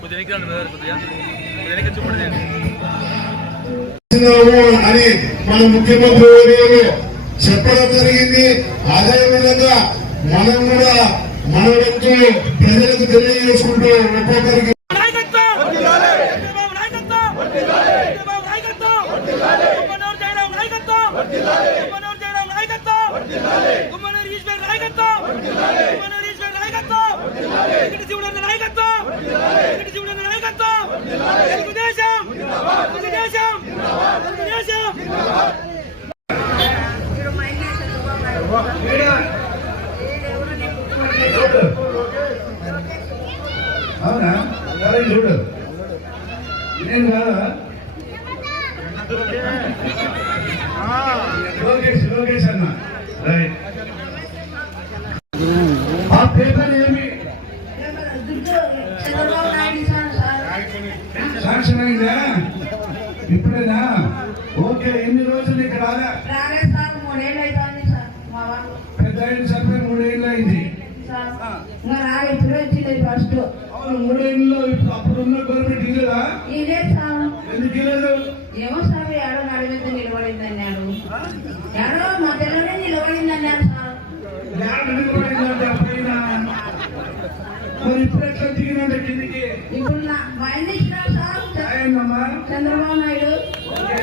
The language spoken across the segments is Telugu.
కొద్దిగా వెనక్కి రండి కొద్దిగా వెనక్కి చూపండి అని మన ముఖ్యమంత్రి చెప్పడం జరిగింది. అదేవిధంగా మనం కూడా మన వంతు ప్రజలకు తెలియజేసుకుంటూ ఒక్కొక్కరికి నాయకత్వం! చంద్రబాబు నాయకత్వం చంద్రబాబు నాయకత్వం గుమ్మనూరు జయరాం నాయకత్వం గుమ్మనూరు జయరాం నాయకత్వం గుమ్మనూరు ఈశ్వర్ నాయకత్వం గుమ్మనూరు ఈశ్వర్ నాయకత్వం వెంకట శివుడన్న నాయకత్వం వెంకట శివుడన్న నాయకత్వం తెలుగుదేశం తెలుగుదేశం తెలుగుదేశం అవునా సరే చూడు నేను కాదా? లోకేష్ లోకేష్ అన్న. ఇంకా రాలే ఇప్పుడు వచ్చింది ఫస్ట్. అవును మూడేళ్ళు ఇప్పుడు అప్పుడున్న గవర్నమెంట్ ఇల్లేదా ఇదే సార్. ఎందుకు ఏమో సార్ ఏడో నడిమితే నిలబడింది అన్నాడు. ఏడో మధ్యలోనే నిలబడింది అన్నారు సార్. ల్యాండ్ నిలబడిందంటే పైన మరి ఇప్పుడు ఎట్లా దిగినంటే కిందికి? ఇప్పుడు నా మైండ్ ఇచ్చినారు సార్ ఆయనమ్మా. చంద్రబాబు నాయుడు. ఓకే.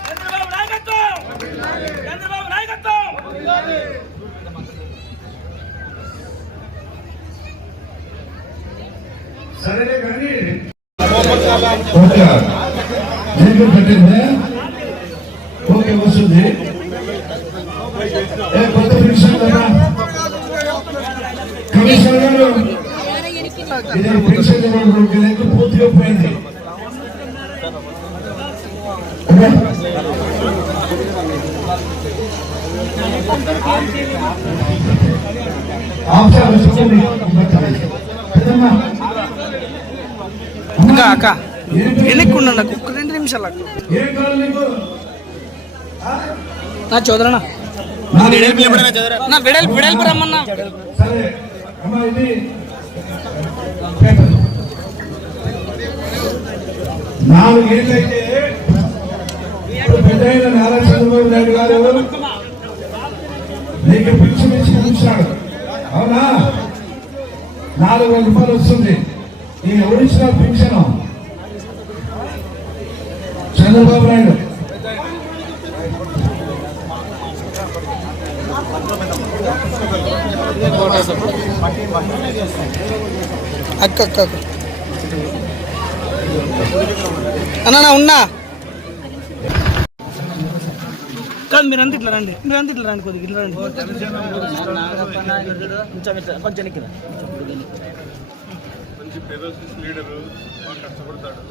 చంద్రబాబు నాయకత్వం! చంద్రబాబు నాయకత్వం! సరేలే కానీ ఓకే నీకు పెట్టిందే ఓకే వస్తుంది ఏ కొత్త పెన్షన్ కదా కమిషనర్ గారు ఇది పెన్షన్ ఇవ్వడం లెక్క పూర్తిగా పోయింది ఓకే. ఆఫ్సార్ చెప్పండి పెద్దమ్మా అక్క అక్క. వెనక్కుండా నాకు ఒక్క రెండు నిమిషాలు అక్క. నా చోదరనా? నా విడల్ విడల్పు రమ్మన్నా సరే అమ్మా ఇది పేపర్. నాలుగేళ్ళైతే ఇప్పుడు పెద్ద అయిన నారా చంద్రబాబు నాయుడు గారు నీకు పిలిచి పిలిచి పిలిచాడు అవునా? నాలుగు వేల రూపాయలు వస్తుంది. ఈ ఒడిశా పెన్షన్ చంద్రబాబు నాయుడు. అక్క అక్క అక్క. అన్నా ఉన్నా. కాదు మీరు అంత ఇట్లా రండి. మీరు అంత ఇట్లా రండి కొద్దిగా ఇట్లా రండి. కొంచెం ఇట్లా కొంచెం రా. మంచి పేదోసిస్ లీడరు బాగా కష్టపడతాడు.